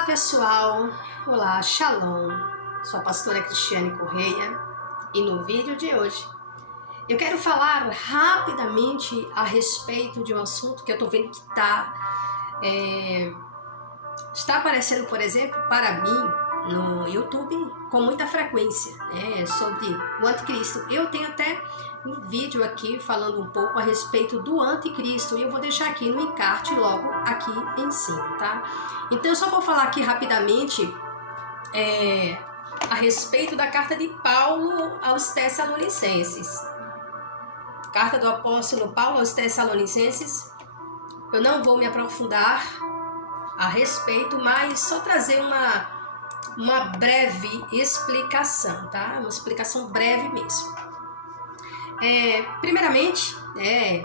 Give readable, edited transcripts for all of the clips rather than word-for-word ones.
Olá pessoal, olá, Shalom, sou a pastora Cristiane Correia e no vídeo de hoje eu quero falar rapidamente a respeito de um assunto que eu tô vendo que está aparecendo, por exemplo, para mim no YouTube com muita frequência, né, sobre o anticristo. Eu tenho até um vídeo aqui falando um pouco a respeito do anticristo e eu vou deixar aqui no encarte logo aqui em cima, tá? Então eu só vou falar aqui rapidamente a respeito da carta de Paulo aos Tessalonicenses. Carta do apóstolo Paulo aos Tessalonicenses. Eu não vou me aprofundar a respeito, mas só trazer uma breve explicação, tá? Uma explicação breve mesmo. Primeiramente,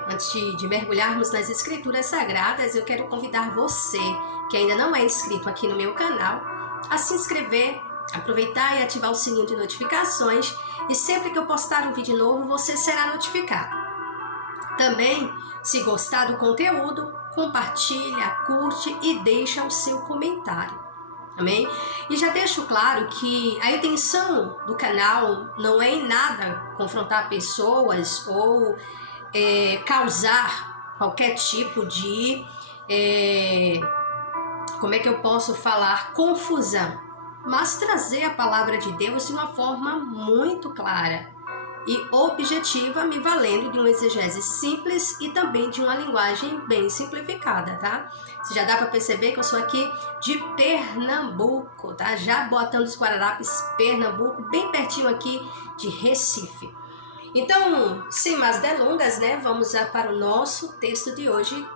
antes de mergulharmos nas escrituras sagradas, eu quero convidar você, que ainda não é inscrito aqui no meu canal, a se inscrever, aproveitar e ativar o sininho de notificações, e sempre que eu postar um vídeo novo, você será notificado. Também, se gostar do conteúdo, compartilha, curte e deixa o seu comentário. Amém? E já deixo claro que a intenção do canal não é em nada confrontar pessoas ou causar qualquer tipo de, como é que eu posso falar, confusão, mas trazer a palavra de Deus de uma forma muito clara e objetiva, me valendo de uma exegese simples e também de uma linguagem bem simplificada, tá? Você já dá para perceber que eu sou aqui de Pernambuco, tá? Já botando os Guararapes, Pernambuco, bem pertinho aqui de Recife. Então, sem mais delongas, né? Vamos já para o nosso texto de hoje,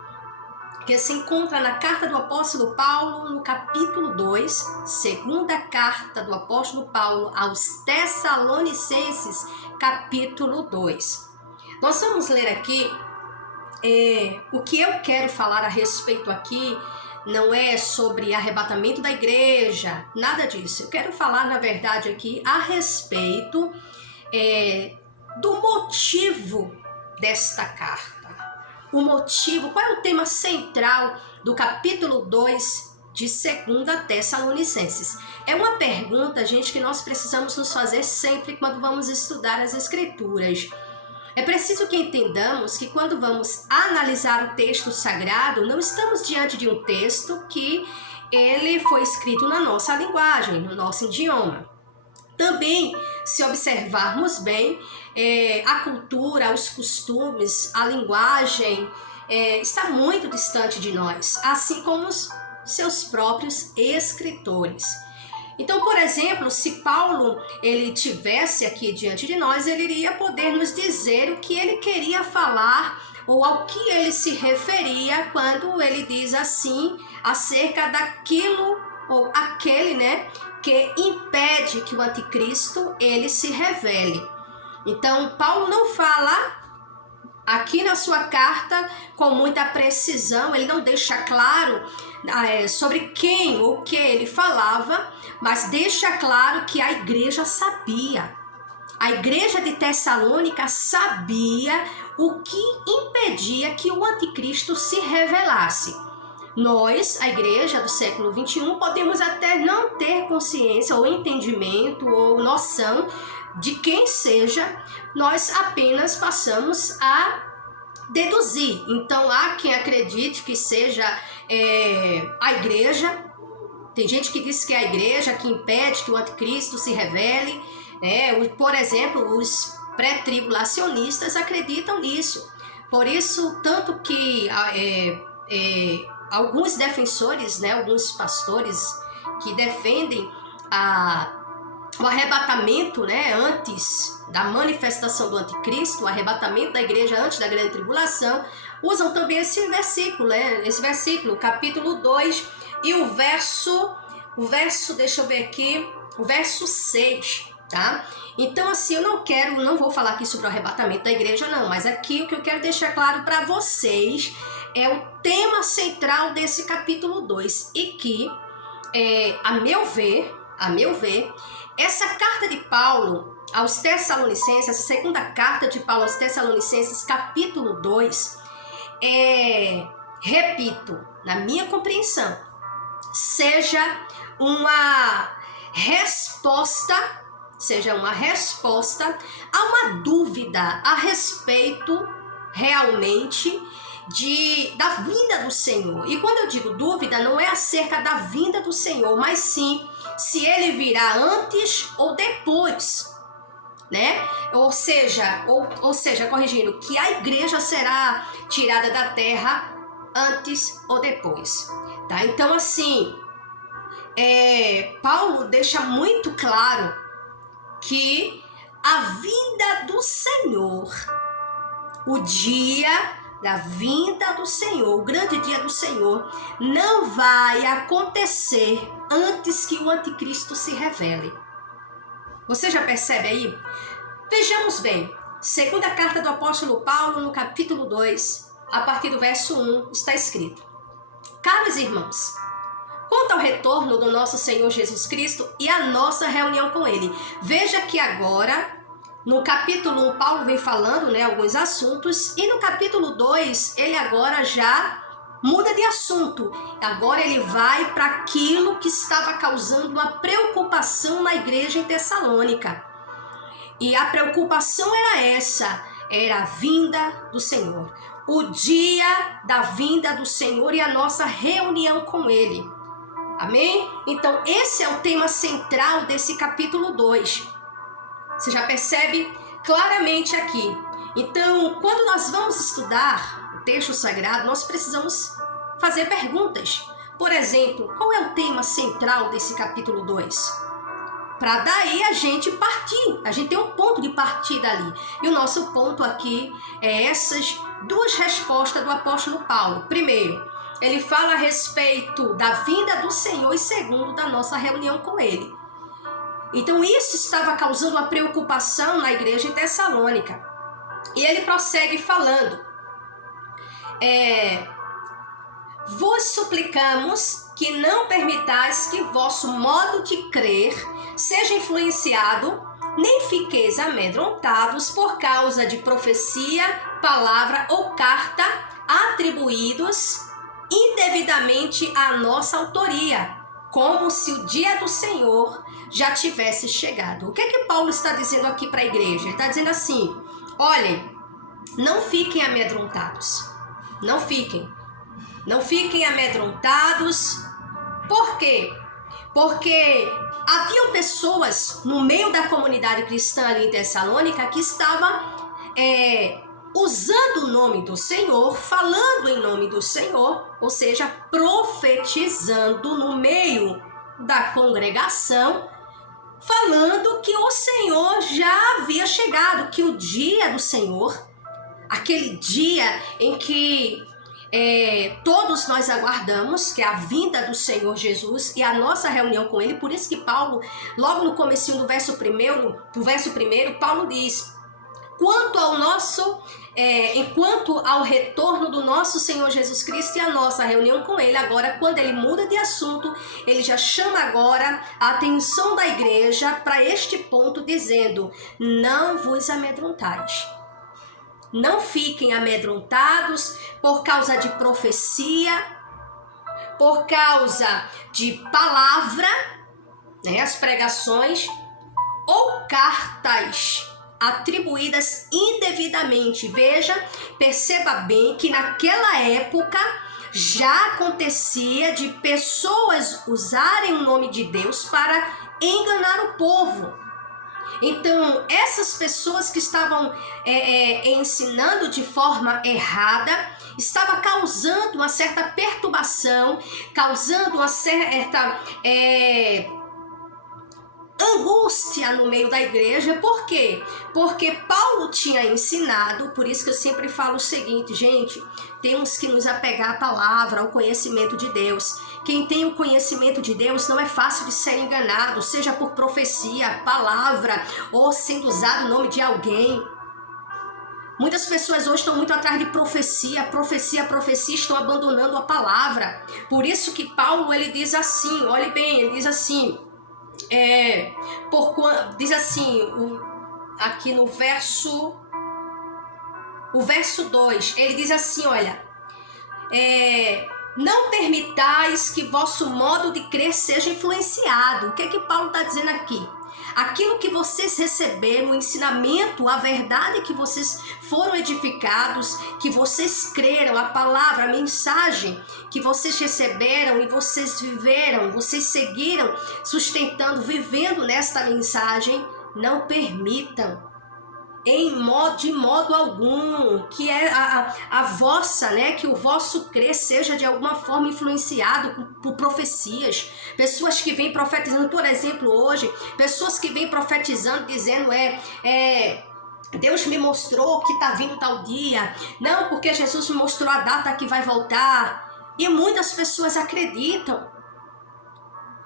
que se encontra na carta do apóstolo Paulo, no capítulo 2, segunda carta do apóstolo Paulo aos Tessalonicenses, capítulo 2. Nós vamos ler aqui, o que eu quero falar a respeito aqui não é sobre arrebatamento da igreja, nada disso. Eu quero falar, na verdade, aqui a respeito do motivo desta carta. O motivo, qual é o tema central do capítulo 2 de 2 Tessalonicenses? É uma pergunta, gente, que nós precisamos nos fazer sempre quando vamos estudar as escrituras. É preciso que entendamos que quando vamos analisar o texto sagrado, não estamos diante de um texto que ele foi escrito na nossa linguagem, no nosso idioma. Também, se observarmos bem, a cultura, os costumes, a linguagem está muito distante de nós, assim como os seus próprios escritores. Então, por exemplo, se Paulo ele tivesse aqui diante de nós, ele iria poder nos dizer o que ele queria falar ou ao que ele se referia quando ele diz assim acerca daquilo ou aquele, né, que impede que o anticristo ele se revele. Então, Paulo não fala aqui na sua carta com muita precisão, ele não deixa claro sobre quem ou o que ele falava, mas deixa claro que a igreja sabia. A igreja de Tessalônica sabia o que impedia que o anticristo se revelasse. Nós, a igreja do século XXI, podemos até não ter consciência ou entendimento ou noção de quem seja, nós apenas passamos a deduzir. Então, há quem acredite que seja a igreja. Tem gente que diz que é a igreja que impede que o anticristo se revele. Por exemplo, os pré-tribulacionistas acreditam nisso. Por isso, tanto que alguns defensores, né, alguns pastores que defendem o arrebatamento, né, antes da manifestação do anticristo, o arrebatamento da igreja antes da grande tribulação, usam também esse versículo, capítulo 2, e o verso, deixa eu ver aqui, o verso 6, tá? Então, assim, eu não vou falar aqui sobre o arrebatamento da igreja, não, mas aqui o que eu quero deixar claro para vocês é o tema central desse capítulo 2 e que, a meu ver, essa carta de Paulo aos Tessalonicenses, essa segunda carta de Paulo aos Tessalonicenses, capítulo 2, repito, na minha compreensão, seja uma resposta a uma dúvida a respeito realmente da vinda do Senhor. E quando eu digo dúvida, não é acerca da vinda do Senhor, mas sim se ele virá antes ou depois, né? Ou seja, corrigindo, que a igreja será tirada da terra antes ou depois, tá? Então, assim, Paulo deixa muito claro que a vinda do Senhor, o dia da vinda do Senhor, o grande dia do Senhor, não vai acontecer antes que o anticristo se revele. Você já percebe aí? Vejamos bem, segunda carta do apóstolo Paulo, no capítulo 2, a partir do verso 1, está escrito: Caros irmãos, quanto ao retorno do nosso Senhor Jesus Cristo e a nossa reunião com Ele. Veja que agora, no capítulo 1, Paulo vem falando, né, alguns assuntos, e no capítulo 2, ele agora já muda de assunto. Agora ele vai para aquilo que estava causando uma preocupação na igreja em Tessalônica. E a preocupação era essa, era a vinda do Senhor. O dia da vinda do Senhor e a nossa reunião com Ele. Amém? Então, esse é o tema central desse capítulo 2. Você já percebe claramente aqui. Então, quando nós vamos estudar o texto sagrado, nós precisamos fazer perguntas. Por exemplo, qual é o tema central desse capítulo 2? Para daí a gente partir, a gente tem um ponto de partida ali. E o nosso ponto aqui é essas duas respostas do apóstolo Paulo. Primeiro, ele fala a respeito da vinda do Senhor e segundo, da nossa reunião com Ele. Então isso estava causando uma preocupação na igreja em Tessalônica. E ele prossegue falando: vos suplicamos que não permitais que vosso modo de crer seja influenciado, nem fiqueis amedrontados por causa de profecia, palavra ou carta atribuídos indevidamente à nossa autoria, como se o dia do Senhor já tivesse chegado. O que é que Paulo está dizendo aqui para a igreja? Ele está dizendo assim: olhem, não fiquem amedrontados. Não fiquem amedrontados. Por quê? Porque haviam pessoas no meio da comunidade cristã ali em Tessalônica que estavam usando o nome do Senhor, falando em nome do Senhor, ou seja, profetizando no meio da congregação, falando que o Senhor já havia chegado, que o dia do Senhor, aquele dia em que todos nós aguardamos, que é a vinda do Senhor Jesus e a nossa reunião com Ele. Por isso que Paulo, logo no comecinho do verso primeiro, Paulo diz: enquanto ao retorno do nosso Senhor Jesus Cristo e a nossa reunião com Ele. Agora, quando ele muda de assunto, ele já chama agora a atenção da igreja para este ponto, dizendo: não vos amedrontais. Não fiquem amedrontados por causa de profecia, por causa de palavra, né, as pregações, ou cartas atribuídas indevidamente. Veja, perceba bem que naquela época já acontecia de pessoas usarem o nome de Deus para enganar o povo. Então, essas pessoas que estavam ensinando de forma errada, estava causando uma certa perturbação, causando uma certa angústia no meio da igreja. Por quê? Porque Paulo tinha ensinado, por isso que eu sempre falo o seguinte, gente, temos que nos apegar à palavra, ao conhecimento de Deus. Quem tem o conhecimento de Deus não é fácil de ser enganado, seja por profecia, palavra, ou sendo usado o nome de alguém. Muitas pessoas hoje estão muito atrás de profecia, estão abandonando a palavra. Por isso que Paulo, ele diz assim, olhe bem, ele diz assim, diz assim, aqui no verso 2, ele diz assim, olha, Não permitais que vosso modo de crer seja influenciado. O que é que Paulo está dizendo aqui? Aquilo que vocês receberam, o ensinamento, a verdade que vocês foram edificados, que vocês creram, a palavra, a mensagem que vocês receberam e vocês viveram, vocês seguiram sustentando, vivendo nesta mensagem, não permitam de modo algum que a vossa, né, que o vosso crer seja de alguma forma influenciado por profecias, pessoas que vêm profetizando, por exemplo, hoje, pessoas que vêm profetizando, dizendo Deus me mostrou que está vindo tal dia, não, porque Jesus me mostrou a data que vai voltar, e muitas pessoas acreditam.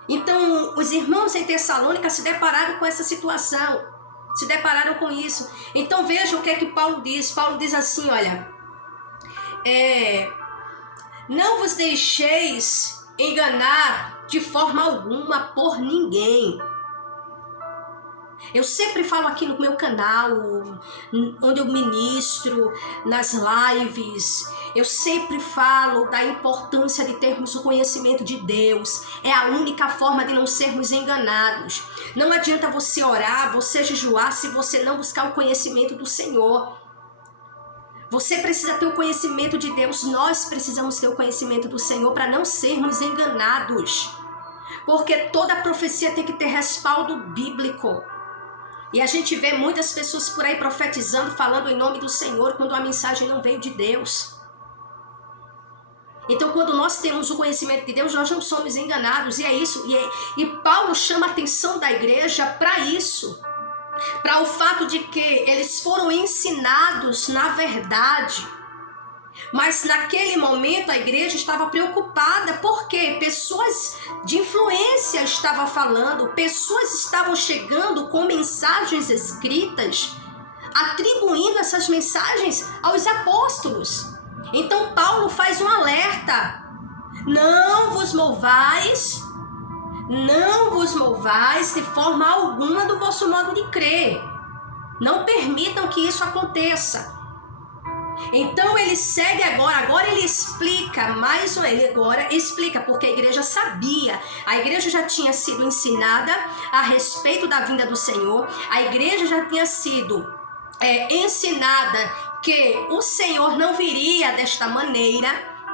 Então, os irmãos em Tessalônica se depararam com essa situação, se depararam com isso. Então veja o que é que Paulo diz. Paulo diz assim, olha, não vos deixeis enganar de forma alguma por ninguém. Eu sempre falo aqui no meu canal, onde eu ministro, nas lives, eu sempre falo da importância de termos o conhecimento de Deus. É a única forma de não sermos enganados. Não adianta você orar, você jejuar, se você não buscar o conhecimento do Senhor. Você precisa ter o conhecimento de Deus, nós precisamos ter o conhecimento do Senhor para não sermos enganados. Porque toda profecia tem que ter respaldo bíblico. E a gente vê muitas pessoas por aí profetizando, falando em nome do Senhor, quando a mensagem não veio de Deus. Então, quando nós temos o conhecimento de Deus, nós não somos enganados. E é isso. E Paulo chama a atenção da igreja para isso. Para o fato de que eles foram ensinados na verdade. Mas naquele momento a igreja estava preocupada, porque pessoas de influência estavam falando, pessoas estavam chegando com mensagens escritas, atribuindo essas mensagens aos apóstolos. Então Paulo faz um alerta: não vos movais de forma alguma do vosso modo de crer. Não permitam que isso aconteça. Então ele segue agora ele explica mais, ele agora explica, porque a igreja sabia, a igreja já tinha sido ensinada a respeito da vinda do Senhor, a igreja já tinha sido ensinada que o Senhor não viria desta maneira,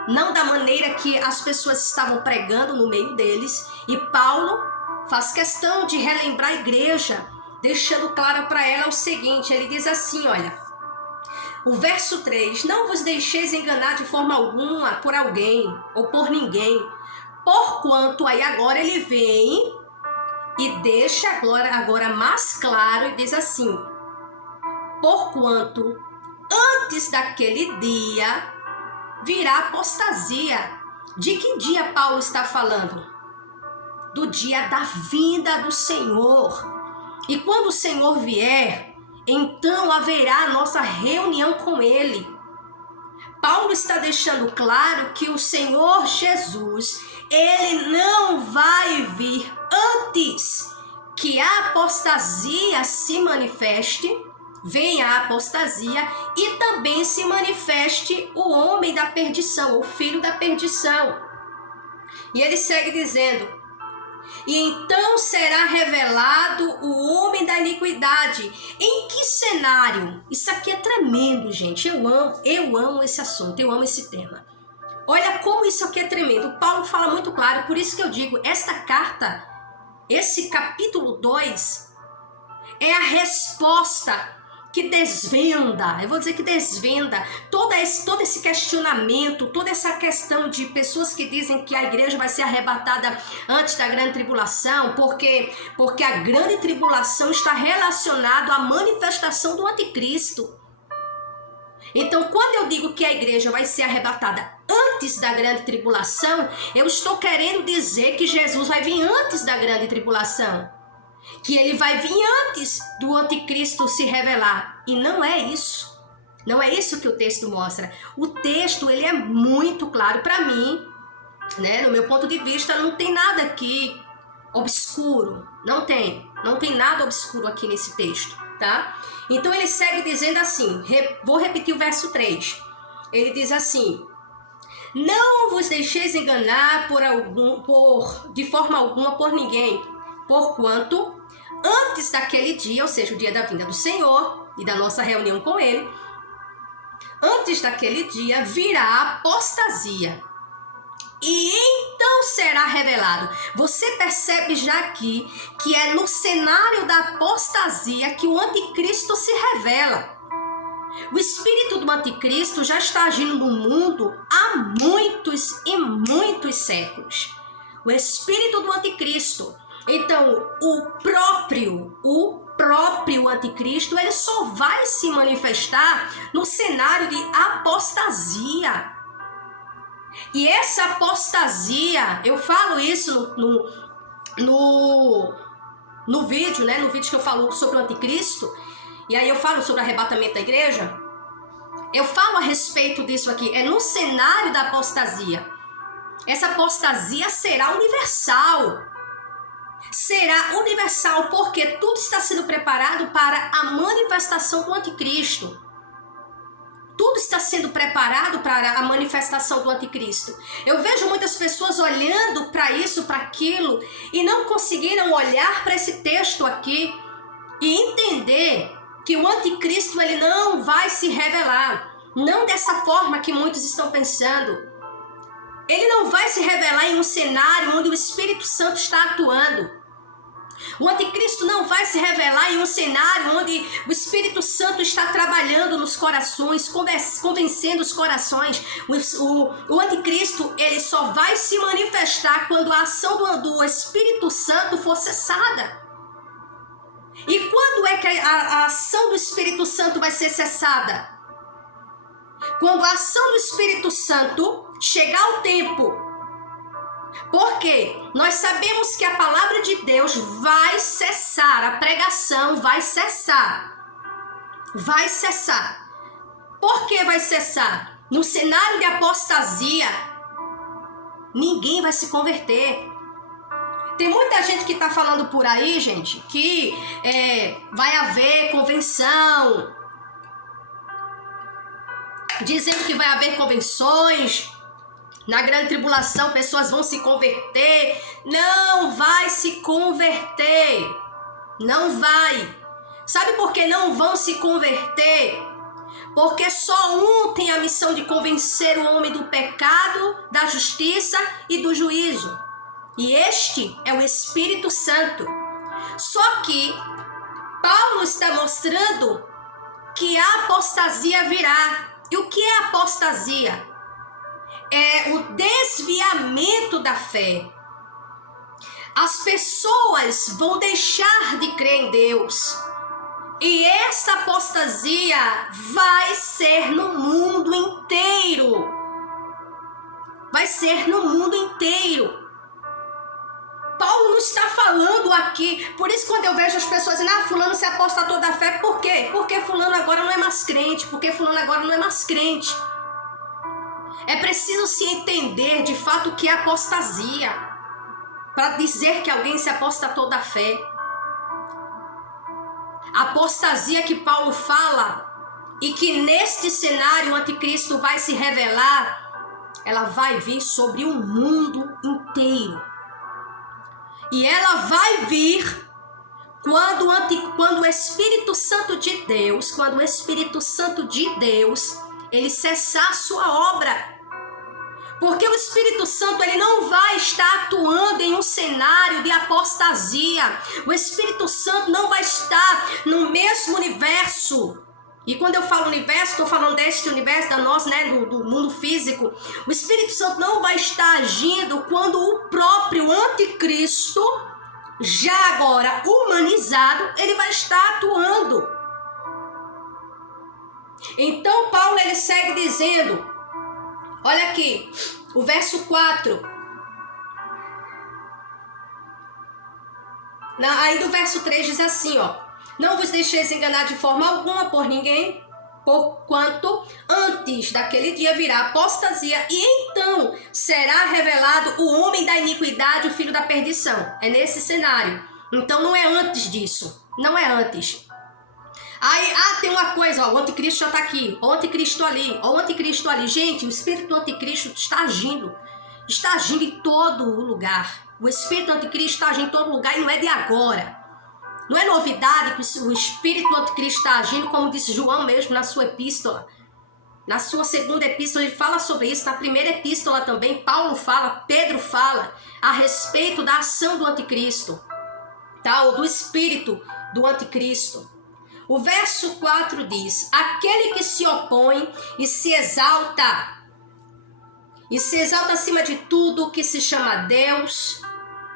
não da maneira que as pessoas estavam pregando no meio deles, e Paulo faz questão de relembrar a igreja, deixando claro para ela o seguinte, ele diz assim, olha, o verso 3, não vos deixeis enganar de forma alguma por alguém ou por ninguém, porquanto, aí agora ele vem e deixa agora mais claro e diz assim, porquanto antes daquele dia virá apostasia. De que dia Paulo está falando? Do dia da vinda do Senhor. E quando o Senhor vier, então haverá a nossa reunião com Ele. Paulo está deixando claro que o Senhor Jesus, Ele não vai vir antes que a apostasia se manifeste, venha a apostasia e também se manifeste o homem da perdição, o filho da perdição. E ele segue dizendo, e então será revelado o homem da iniquidade. Em que cenário? Isso aqui é tremendo, gente. Eu amo esse assunto, eu amo esse tema. Olha como isso aqui é tremendo. Paulo fala muito claro, por isso que eu digo, esta carta, esse capítulo 2, é a resposta que desvenda, eu vou dizer que desvenda todo esse questionamento, toda essa questão de pessoas que dizem que a igreja vai ser arrebatada antes da grande tribulação, porque a grande tribulação está relacionada à manifestação do anticristo. Então, quando eu digo que a igreja vai ser arrebatada antes da grande tribulação, eu estou querendo dizer que Jesus vai vir antes da grande tribulação. Que ele vai vir antes do anticristo se revelar. E não é isso. Não é isso que o texto mostra. O texto, ele é muito claro para mim, né? No meu ponto de vista, não tem nada aqui obscuro. Não tem nada obscuro aqui nesse texto, tá? Então ele segue dizendo assim, vou repetir o verso 3. Ele diz assim, Não vos deixeis enganar de forma alguma por ninguém, porquanto antes daquele dia, ou seja, o dia da vinda do Senhor e da nossa reunião com Ele, antes daquele dia virá a apostasia, e então será revelado. Você percebe já aqui que é no cenário da apostasia que o anticristo se revela. O espírito do anticristo já está agindo no mundo há muitos e muitos séculos. O espírito do anticristo. Então, o próprio anticristo, ele só vai se manifestar no cenário de apostasia. E essa apostasia, eu falo isso no vídeo, né? No vídeo que eu falo sobre o anticristo, e aí eu falo sobre o arrebatamento da igreja. Eu falo a respeito disso aqui, é no cenário da apostasia. Essa apostasia será universal. Será universal porque tudo está sendo preparado para a manifestação do anticristo. Tudo está sendo preparado para a manifestação do anticristo. Eu vejo muitas pessoas olhando para isso, para aquilo, e não conseguiram olhar para esse texto aqui e entender que o anticristo ele não vai se revelar. Não dessa forma que muitos estão pensando. Ele não vai se revelar em um cenário onde o Espírito Santo está atuando. O anticristo não vai se revelar em um cenário onde o Espírito Santo está trabalhando nos corações, convencendo os corações. O anticristo ele só vai se manifestar quando a ação do Espírito Santo for cessada. E quando é que a ação do Espírito Santo vai ser cessada? Quando a ação do Espírito Santo chegar ao tempo. Porque nós sabemos que a palavra de Deus vai cessar, a pregação vai cessar. Vai cessar. Por que vai cessar? No cenário de apostasia, ninguém vai se converter. Tem muita gente que está falando por aí, gente, que vai haver convenção, dizendo que vai haver convenções. Na grande tribulação, pessoas vão se converter. Não vai se converter. Não vai. Sabe por que não vão se converter? Porque só um tem a missão de convencer o homem do pecado, da justiça e do juízo. E este é o Espírito Santo. Só que Paulo está mostrando que a apostasia virá. E o que é apostasia? É o desviamento da fé. As pessoas vão deixar de crer em Deus. E essa apostasia vai ser no mundo inteiro. Vai ser no mundo inteiro. Paulo não está falando aqui. Por isso quando eu vejo as pessoas dizendo, fulano se apostatou da fé. Por quê? Porque fulano agora não é mais crente. Porque fulano agora não é mais crente. É preciso se entender de fato o que é apostasia para dizer que alguém se apostatou da fé. A apostasia que Paulo fala e que neste cenário o anticristo vai se revelar, ela vai vir sobre o mundo inteiro. E ela vai vir quando o Espírito Santo de Deus, ele cessar a sua obra. Porque o Espírito Santo ele não vai estar atuando em um cenário de apostasia. O Espírito Santo não vai estar no mesmo universo. E quando eu falo universo, estou falando deste universo da nossa, né, do mundo físico. O Espírito Santo não vai estar agindo quando o próprio anticristo, já agora humanizado, ele vai estar atuando. Então Paulo ele segue dizendo, olha aqui, o verso 4. Aí do verso 3 diz assim, ó. Não vos deixeis enganar de forma alguma por ninguém, porquanto antes daquele dia virá apostasia, e então será revelado o homem da iniquidade, o filho da perdição. É nesse cenário. Então não é antes disso. Não é antes. Aí, tem uma coisa, ó, o anticristo já está aqui, o anticristo ali, ó, o anticristo ali. Gente, o espírito do anticristo está agindo em todo lugar. O espírito do anticristo está agindo em todo lugar e não é de agora. Não é novidade que o espírito do anticristo está agindo, como disse João mesmo na sua epístola. Na sua segunda epístola ele fala sobre isso, na primeira epístola também Paulo fala, Pedro fala a respeito da ação do anticristo, tá? Ou do espírito do anticristo. O verso 4 diz: aquele que se opõe e se exalta acima de tudo que se chama Deus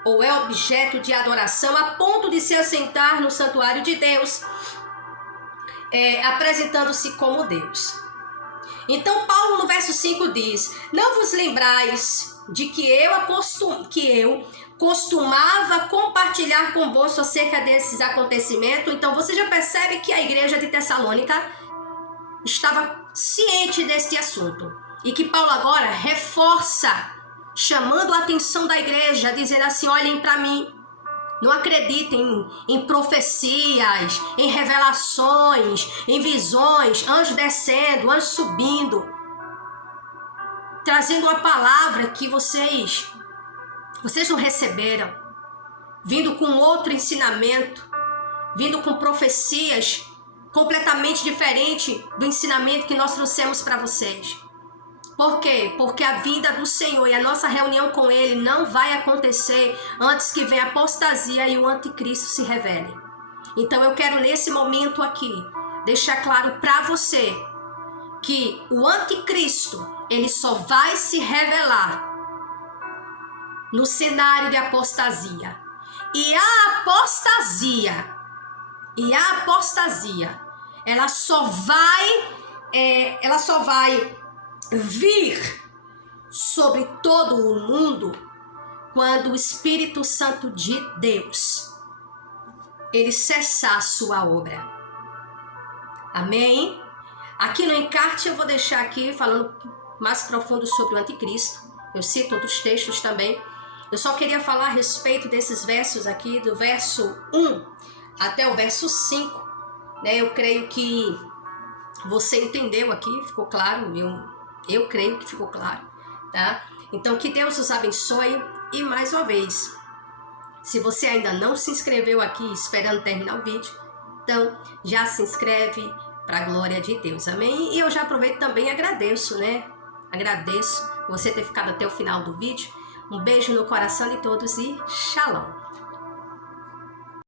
ou é objeto de adoração, a ponto de se assentar no santuário de Deus, apresentando-se como Deus. Então Paulo no verso 5 diz: não vos lembrais de que eu costumava compartilhar convosco acerca desses acontecimentos. Então você já percebe que a igreja de Tessalônica estava ciente deste assunto. E que Paulo agora reforça, chamando a atenção da igreja, dizendo assim: olhem para mim, não acreditem em profecias, em revelações, em visões, anjos descendo, anjos subindo, trazendo uma palavra que vocês não receberam, vindo com outro ensinamento, vindo com profecias completamente diferentes do ensinamento que nós trouxemos para vocês. Por quê? Porque a vinda do Senhor e a nossa reunião com Ele não vai acontecer antes que venha a apostasia e o anticristo se revele. Então eu quero nesse momento aqui deixar claro para você que o anticristo, ele só vai se revelar no cenário de apostasia. E a apostasia, ela só vai vir sobre todo o mundo quando o Espírito Santo de Deus ele cessar a sua obra. Amém? Aqui no encarte eu vou deixar aqui falando mais profundo sobre o anticristo. Eu cito outros textos também. Eu só queria falar a respeito desses versos aqui, do verso 1 até o verso 5. Né? Eu creio que você entendeu aqui, ficou claro, eu creio que ficou claro, tá? Então que Deus os abençoe e mais uma vez, se você ainda não se inscreveu aqui esperando terminar o vídeo, então já se inscreve para a glória de Deus, amém? E eu já aproveito também e agradeço, né? Agradeço você ter ficado até o final do vídeo. Um beijo no coração de todos e shalom!